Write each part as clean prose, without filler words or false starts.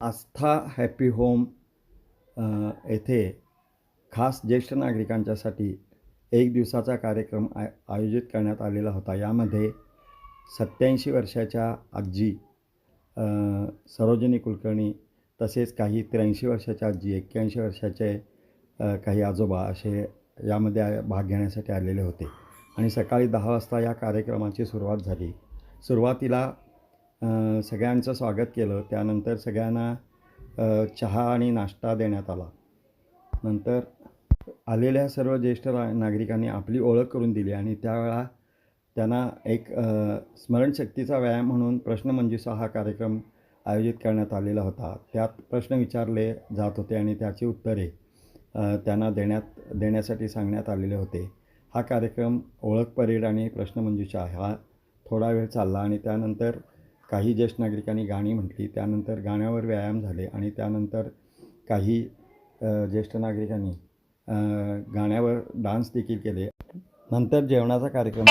आस्था happy home येथे खास ज्येष्ठ नागरिकांच्यासाठी एक दिवसाचा कार्यक्रम आयोजित करण्यात आलेला होता. यामध्ये 87 वर्षाच्या आजी सरोजिनी कुलकर्णी, तसेच काही 83 वर्षाच्या आजी, 81 वर्षाचे काही आजोबा असे यामध्ये भाग घेण्यासाठी आलेले होते. आणि सकाळी 10 वाजता या कार्यक्रमाची सुरुवात झाली. सुरुवातीला सगळ्यांचं स्वागत केलं. त्यानंतर सगळ्यांना चहा आणि नाश्ता देण्यात आला. नंतर आलेल्या सर्व ज्येष्ठ नागरिकांनी आपली ओळख करून दिली आणि त्यावेळा त्यांना एक स्मरणशक्तीचा व्यायाम म्हणून प्रश्नमंजुषा हा कार्यक्रम आयोजित करण्यात आलेला होता. त्यात प्रश्न विचारले जात होते आणि त्याची उत्तरे त्यांना देण्यासाठी सांगण्यात आलेले होते. हा कार्यक्रम ओळख परेड आणि प्रश्नमंजुषा हा थोडा वेळ चालला आणि त्यानंतर काही ज्येष्ठ नागरिकांनी गाणी म्हटली. त्यानंतर गाण्यावर व्यायाम झाले आणि त्यानंतर काही ज्येष्ठ नागरिकांनी गाण्यावर डान्स देखील केले. नंतर जेवणाचा कार्यक्रम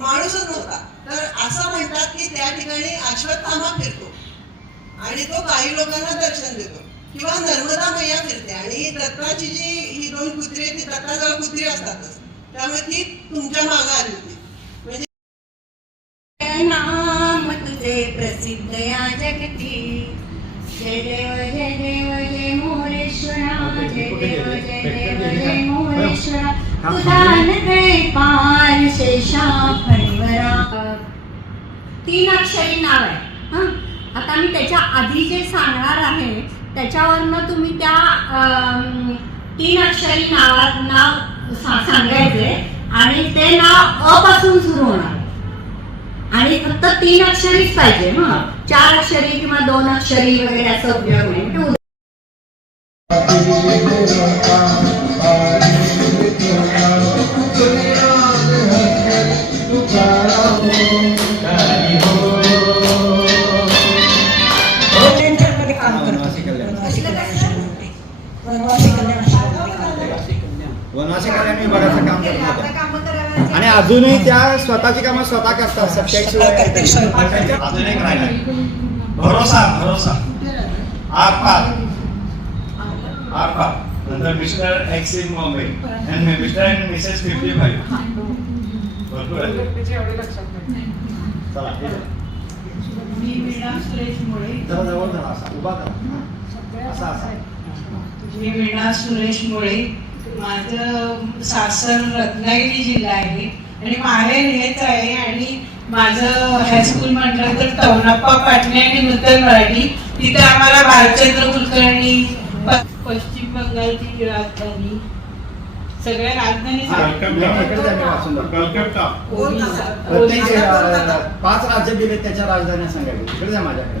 माणूसच नव्हता. तर असं म्हणतात की त्या ठिकाणी अश्वत्थामा फिरतो आणि तो काही लोकांना दर्शन देतो, किंवा नर्मदा मैया फिरते आणि दत्ताची जी ही 2 कुत्री ती दत्ताजवळ कुत्री असतातच, त्यामुळे ती तुमच्या मागे आली होती. नाम तुझे प्रसिद्ध या जगती, जय देव जय देव जय मोरेश्वरा, जय देव जय देव जय मोरेश्वरा, तुझा नगळे पार शेषा फणीवरा. 3 अक्षरी नाव आहे. आता मी त्याच्या आधी जे सांगणार आहे त्याच्यावरनं तुम्ही त्या 3 अक्षरी नाव सांगायचे आणि ते नाव अ पासून सुरू होणार आणि फक्त 3 अक्षरीच पाहिजे. 4 अक्षरी किंवा 2 अक्षरी वगैरे असं उपयोग नाही. वनवासी कल्याण विभागाचं काम करतात आणि अजूनही त्या स्वतःची कामं स्वतः करतात. 87 अजून एक राहिला भरोसा भरोसा आर पार नंतर मिस्टर एक्स इन मुंबई आणि मिस्टर अँड मिसेस 55 भरपूर आहे. चला मी वीणा सुरेश मुळे, जवळ जवळ असा उभा करा असा असा. मी वीणा सुरेश मुळे, माझं सासर रत्नागिरी जिल्हा आहे आणि माहेर हेच आहे. आणि माझं हायस्कूल म्हटलं तर तवनाप्पा पाटणे आणि नूतन मराठी. तिथे आम्हाला भालचंद्र कुलकर्णी, पश्चिम बंगालची राजधानी, सगळ्या राजधानी 5 राज्य दिले त्याच्या राजधान्या सांगायला. इकडे जा माझ्याकडे.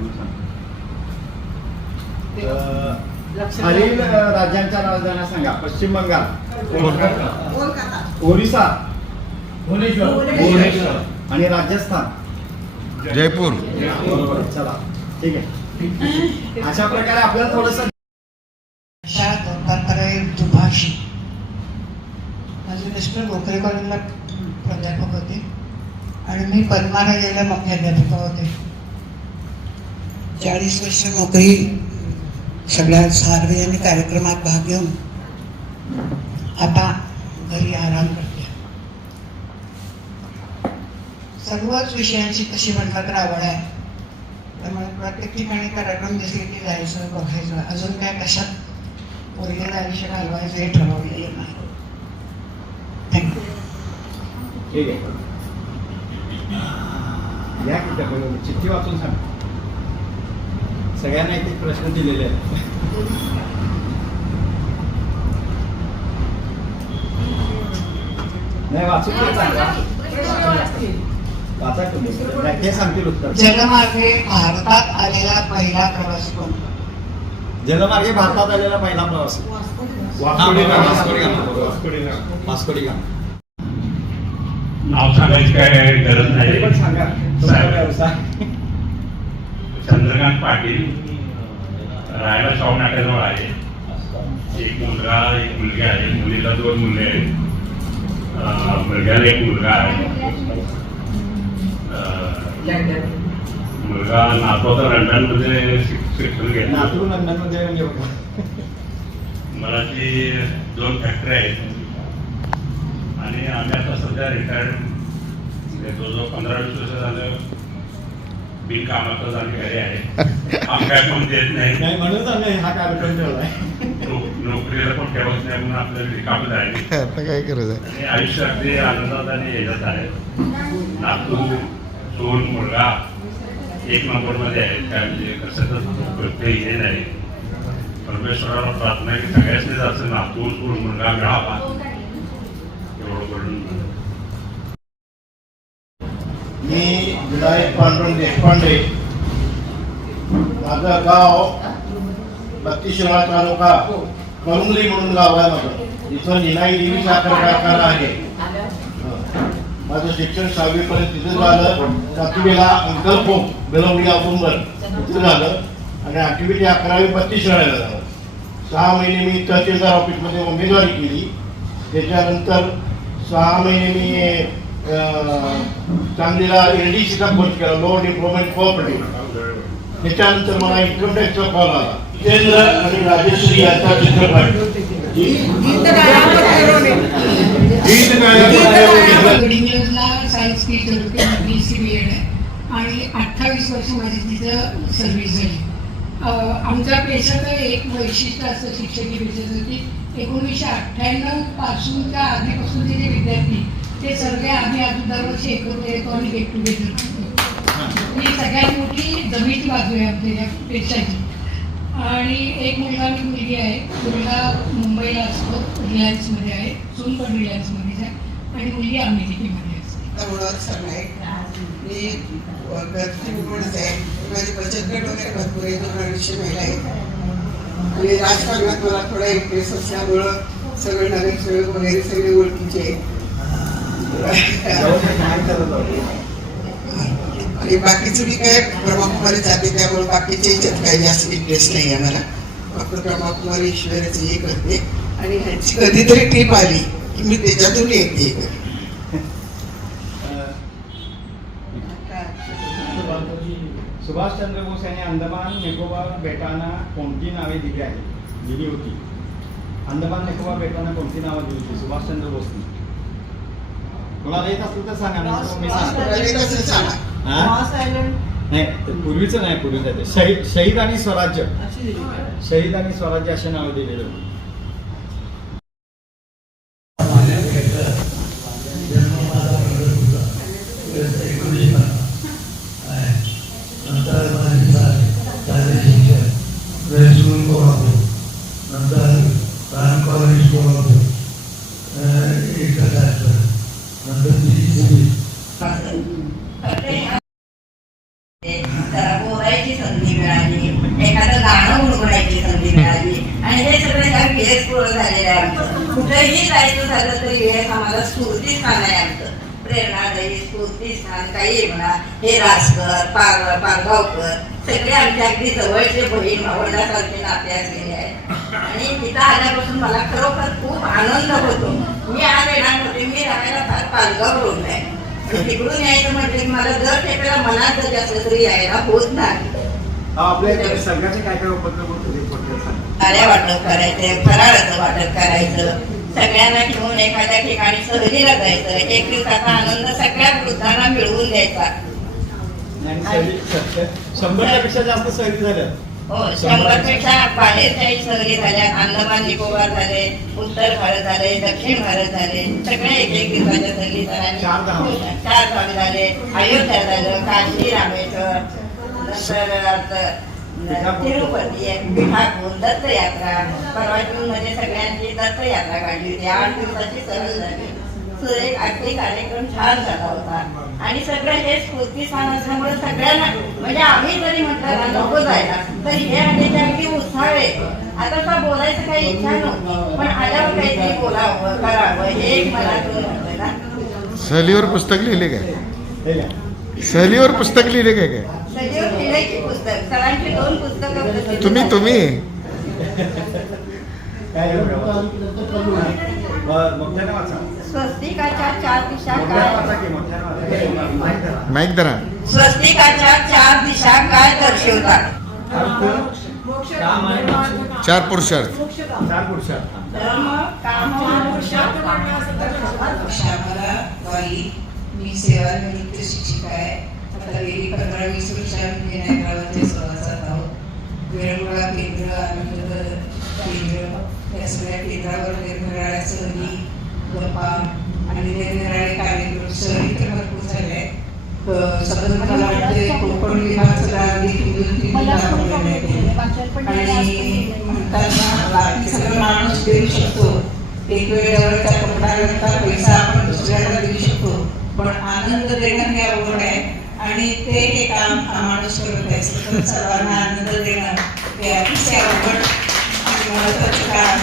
खालील राज्यांच्या राजधान्या सांगा. पश्चिम बंगाल, ओरिसा, भुवनेश्वर आणि राजस्थान जयपूर. चला ठीक आहे. अशा प्रकारे आपल्याला थोडंसं दुभाषी. माझे मिस्टर गोखले कॉलेजला प्राध्यापक होते आणि मी पद्माराजेला मुख्याध्यापिका होते. 40 वर्ष नोकरी सगळ्या सार्वजनिक कार्यक्रमात भाग घेऊन आता घरी आराम करते. सर्वच विषयांची तशी म्हटलं तर आवड आहे, त्यामुळे प्रत्येक ठिकाणी कार्यक्रम दिसले की जायचं, बघायचं. अजून काय कशात उरलेलं आयुष्य घालवायचं हे ठरवलेलं नाही. थँक्यू. ठीक आहे. या चिठ्ठी वाचून सांग. सगळ्यांना एक प्रश्न दिलेले आहेत. नाही वाचून वाचा तुम्ही, ते सांगतील उत्तर. जलमार्गे भारतात आलेला पहिला प्रवास कोण? जलमार्गे भारतात आलेला पहिला प्रवास वास्कोडी गाम. नाव सांगायची काय गरज नाही, पण सांगा. चंद्रकांत पाटील, राहायला शाहू नाट्याजवळ आहे. एक मुलगा एक मुलगी आहे. मुलीला 2 मुले आहेत. मुलग्याला एक मुलगा आहे. मुलगा नातवाचा लंडनमध्ये शिक्षण घेतलं. नातू लंडनमध्ये म्हणजे बघा. मला ती 2 फॅक्टरी आहेत आणि आम्ही आता सध्या रिटायर्ड म्हणजे जवळजवळ 15-20 वर्ष झालं बिनकामातच आम्ही घरी आहे. काम काय पण देत नाही, नाही म्हणूनच आम्ही हा कार्यक्रम ठेवलाय. नोकरीला पण ठेवत नाही म्हणून आपल्याला रिकाम राहिले आता काय करायचं आणि आयुष्य अगदी आनंदात आणि याच्यात आहे. नातू, सून, मुलगा 1 नंबरमध्ये आहेत. काय म्हणजे कसं हे नाही. परमेश्वराला प्रार्थना आहे की सगळ्याच असं नातू, सून, मुलगा मिळावा एवढं करून. मी विनायक पांडुरंग देशपांडे, माझं गाव बत्तीशिराळा तालुका करुंगली म्हणून गाव आहे माझं. इथं निनाई देवी साखर कारखाना आहे. माझं शिक्षण 6वी पर्यंत तिथं झालं. 7वीला अंकलपोम बेलवडी औदुंबर तिथं झालं आणि 8वी ते 11वी बत्तीशिराळ्याला झालं. 6 महिने मी तहसीलदार ऑफिसमध्ये उमेदवारी केली. त्याच्यानंतर 6 महिने मी चांगलीला LDCचा कोर्स केला, लोअर डिप्लोमेंट कोऑपरेटिव्ह. त्याच्यानंतर मला इन्कम टॅक्सचा कॉल आला. जितेंद्र आणि राजेश्री यांचा चित्रपट इंग्लंडला सायन्स टीचर होते, BCBA आहे आणि 28 वर्ष माझी तिथं सर्व्हिस झाली. आमच्या पेशाचं एक वैशिष्ट्य असं शिक्षकी पेशाचं की 1998 पासूनच्या आधीपासूनचे जे विद्यार्थी ते सगळे आम्ही अजून दरवर्षी एकत्र येतो आणि गेट टुगेदर करतो. ही सगळ्यात मोठी जमीची बाजू आहे आमच्या या पेशाची. आणि एक मुलगा आणि मुलगी आहे. मुलगा मुंबईला असतो, रिलायन्समध्ये आहे, सून पण रिलायन्समध्येच आहे आणि मुलगी अमेरिकेमध्ये असते. मी गरजूच आहे. माझी बचत गट वगैरे भरपूर आहे. 200 महिला आहेत आणि राजकारणात मला थोडा इंटरेस्ट असल्यामुळं सगळे नगरसेवक वगैरे सगळे ओळखीचे आहेत आणि बाकीचं मी काय ब्रह्मकुमारी जाते त्यामुळे बाकीच्या याच्यात काही जास्त इंटरेस्ट नाही आहे मला. फक्त ब्रह्मकुमारी ईश्वराची हे करते आणि ह्यांची कधीतरी ट्रिप आली की मी त्याच्यातून येते. सुभाषचंद्र बोस यांनी अंदमान निकोबार बेटांना कोणती नावे दिली होती? अंदमान निकोबार बेटांना कोणती नावं दिली होती सुभाषचंद्र बोसनी? कोणाला येत असलं तर सांगा. मी सांगतो. नाही पूर्वीचं नाही, पूर्वीचं ते शहीद आणि स्वराज्य, शहीद आणि स्वराज्य असे नाव दिलेले होते. जरा बोलायची संधी मिळाली, एखादं गाणं गुणगुणायची संधी मिळाली आणि हे सगळं ह्या वेळेस पूर्ण झालेलं आहे. आमचं कुठेही जायचं झालं तरी वेळेस आम्हाला स्फूर्तीस्थान आहे. आमचं प्रेरणादायी स्फूर्तीस्थान काही म्हणा. हे रासकर, पारगावकर सगळे आमच्या अगदी जवळचे बहीण भावंडासारखे नाते असलेले आहेत आणि तिथं आल्यापासून मला खरोखर खूप आनंद होतो. मी आज येणार होते, मी राहायला फार पालगाव रोड आहे. तिकडून यायचं म्हटलं की मला जर त्याला मनात जरी असलं तरी यायला होत नाही. आपल्या संघाचे काय काय उपक्रम होते? साड्या वाटप करायचं, फराळाचं वाटप करायचं, सगळ्यांना घेऊन एखाद्या ठिकाणी सहलीला जायचं, 1 दिवसाचा आनंद सगळ्या वृद्धांना मिळवून द्यायचा. 100 पेक्षा जास्त सहली झाल्या. हो, 100 पेक्षा बाहेरच्याही सहली झाल्या. अंदमान निकोबार झाले, उत्तर भारत झाले, दक्षिण भारत झाले, सगळे 1 दिवसाच्या सहली झाल्या. 4 धाम झाले, अयोध्या झालं, काशी, रामेश्वर, तिरुपती, पिठापूर, दत्तयात्रा. परवा जून मध्ये सगळ्यांची दत्तयात्रा काढली होती. 8 दिवसाची सहल झाली. सुरेख अगदी कार्यक्रम छान झाला होता आणि सगळं हे स्फूर्तीस्थान असल्यामुळे सगळ्यांना म्हणजे आम्ही जरी म्हटलं ना नको जायला तर हे आलेले अगदी उत्साह येतो. आता तर बोलायचं काही इच्छा नव्हती पण आल्यावर काहीतरी बोलावं करावं हे एक मनातून होतं ना. सहलीवर पुस्तक लिहिले काय? सहलीवर पुस्तक लिहिले काय? सजीव लिहिलेची पुस्तक, सरांची 2 पुस्तकं. तुम्ही स्वस्तिकाच्या 4 दिशा काय, माईक धरा. स्वस्तिकाच्या 4 दिशा काय दर्शवतात? चार पुरुषार्थ. श्यामला वाली, मी सेवानिवृत्त शिक्षिका आहे. आता गेली 15-20 वर्षांनी गावाच्या सहवासात आहोत. वेळोवेळा केंद्र, आनंद केंद्र या सगळ्या केंद्रावर निरनिराळ्या सहली, गप्पा आणि निरनिराळे कार्यक्रम सहली तर भरपूर झाले आहेत. सतत मला वाटते कोकण विभाग सगळा अगदी आणि म्हणताना बाकी सगळं माणूस देऊ शकतो. एक वेळेवरचा कपडावरचा पैसा आपण दुसऱ्याला देऊ शकतो, पण आनंद देणं हे अवघड आहे आणि ते काम हा माणूस करत आहे. सतत सर्वांना आनंद देणं हे अतिशय अवघड आणि महत्वाचं काम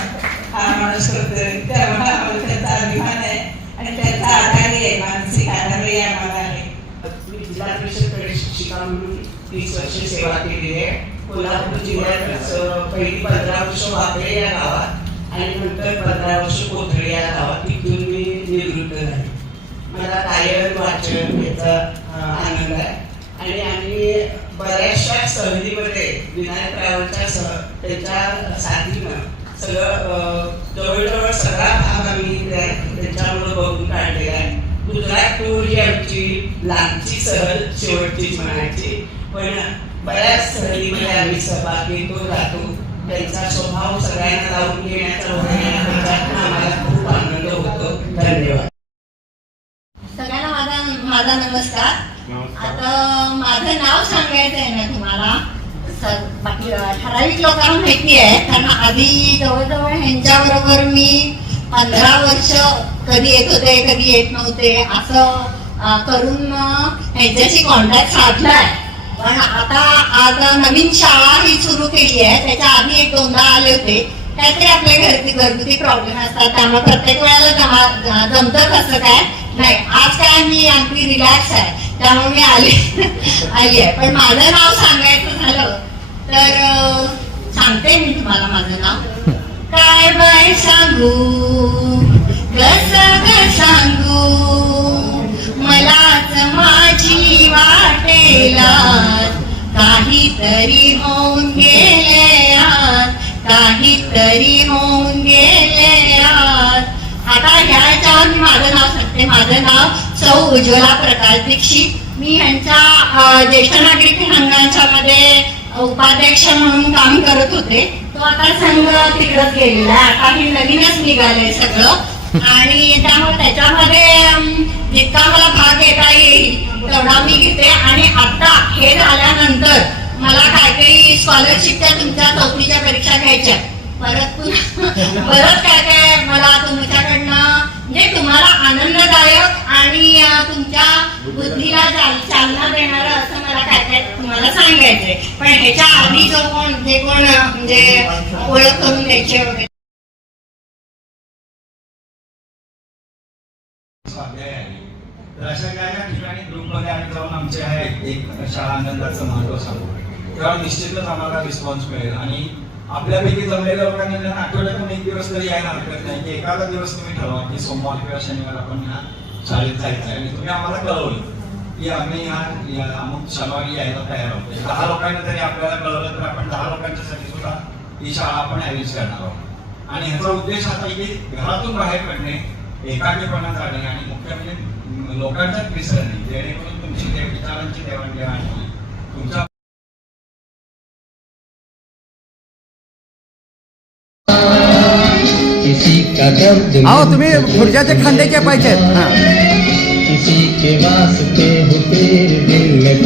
हा माणूस करतोय. त्यामुळे आम्हाला त्याचा अभिमान आहे आणि त्याचा आधारही आहे, मानसिक आधारही आम्हाला आहे. मी जिल्हा परिषद शिक्षिका म्हणून 30 वर्षे सेवा केलेली आहे. कोल्हापूर जिल्ह्यात पहिली 15 वर्ष वाकळे या गावात आणि नंतर 15 वर्ष कोथळे या गावात. तिथून मी निवृत्त झाले. मला कायम वाचन याचा आनंद आहे आणि आम्ही बऱ्याचशा सहलीमध्ये विनायक रावच्या त्यांच्या साथीनं सगळं जवळजवळ सगळा भाग आम्ही त्यांच्यामुळे बघून काढलेला आहे. गुजरात टूर ही आमची लांबची सहल शेवटचीच म्हणायची, पण बऱ्याच सहलीमध्ये आम्ही सहभाग घेतो जातो. त्यांचा स्वभाव सगळ्यांना लावून घेण्याचा वगैरे आम्हाला खूप आनंद होतो. धन्यवाद. सगळ्यांना माझा नमस्कार. आता माझं नाव सांगायचं आहे ना तुम्हाला, बाकी ठराविक लोकांना माहिती आहे, कारण आधी जवळजवळ ह्यांच्याबरोबर मी 15 वर्ष कधी येत होते कधी येत नव्हते असं करून ह्यांच्याशी कॉन्टॅक्ट साधलाय. पण आता नवीन शाळा ही सुरू केली आहे. त्याच्या आधी 1-2दा आले होते. काहीतरी आपल्या घरगुती प्रॉब्लेम असतात, त्यामुळे प्रत्येक वेळेला जमतं कसं काय नाही. आज काय मी अगदी रिलॅक्स आहे, त्यामुळे मी आली आहे. पण माझं नाव सांगायचं झालं तर सांगते मी तुम्हाला माझं नाव. काय बाय सांगू कसं सांगू मलाच माझी वाटेला काहीतरी होऊन गेले आज, काहीतरी होऊन गेले आज. आता ह्याच्यावर मी माझं नाव सांगते. माझं नाव सौ उज्ज्वला प्रकाश दीक्षित. मी ह्यांच्या ज्येष्ठ नागरिक संघाच्या मध्ये उपाध्यक्ष म्हणून काम करत होते. तो आता संघ तिकडच गेलेला आहे. आता हे नवीनच निघालंय सगळं आणि त्यामुळे त्याच्यामध्ये जितका मला भाग घेता येईल तेवढा मी घेते. आणि आता हे झाल्यानंतर मला काही स्कॉलरशिपच्या तुमच्या 4थीच्या परीक्षा घ्यायच्या, परत काय मला तुमच्याकडनं म्हणजे तुम्हाला आनंददायक आणि तुमच्या बुद्धीला चालना देणारं असं मला काय तुम्हाला सांगायचंय. पण ह्याच्या आधी जे कोण म्हणजे ओळख करून द्यायचे वगैरे तर अशा काही ठिकाणी ग्रुपमध्ये आम्ही जाऊन आमचे आहे एक शाळा आनंदाचं महत्व सांगू, तेव्हा निश्चितच आम्हाला रिस्पॉन्स मिळेल. आणि आपल्यापैकी जमलेल्या लोकांनी त्यांना आठवड्यातून 1 दिवस तरी यायला हरकत नाही की एखादा दिवस तुम्ही ठरवा की सोमवार किंवा शनिवार आपण ह्या शाळेत जायचं आहे आणि तुम्ही आम्हाला कळवलं की आम्ही ह्या अमुक शनिवारी यायला तयार आहोत. 10 लोकांना जरी आपल्याला कळवलं तर आपण 10 लोकांच्यासाठी सुद्धा ही शाळा आपण अरेंज करणार आहोत. आणि ह्याचा उद्देश असा की घरातून बाहेर पडणे, एकाकीपणा जाणे आणि मुख्य म्हणजे लोकांच्यात मिसळणे, जेणेकरून तुमची विचारांची देवाणघेवाण होईल. तुमच्या अहो तुम्ही खुर्च्याचे खांद्याचे पाहिजेत. किसी के वास्ते हो तेरे दिल में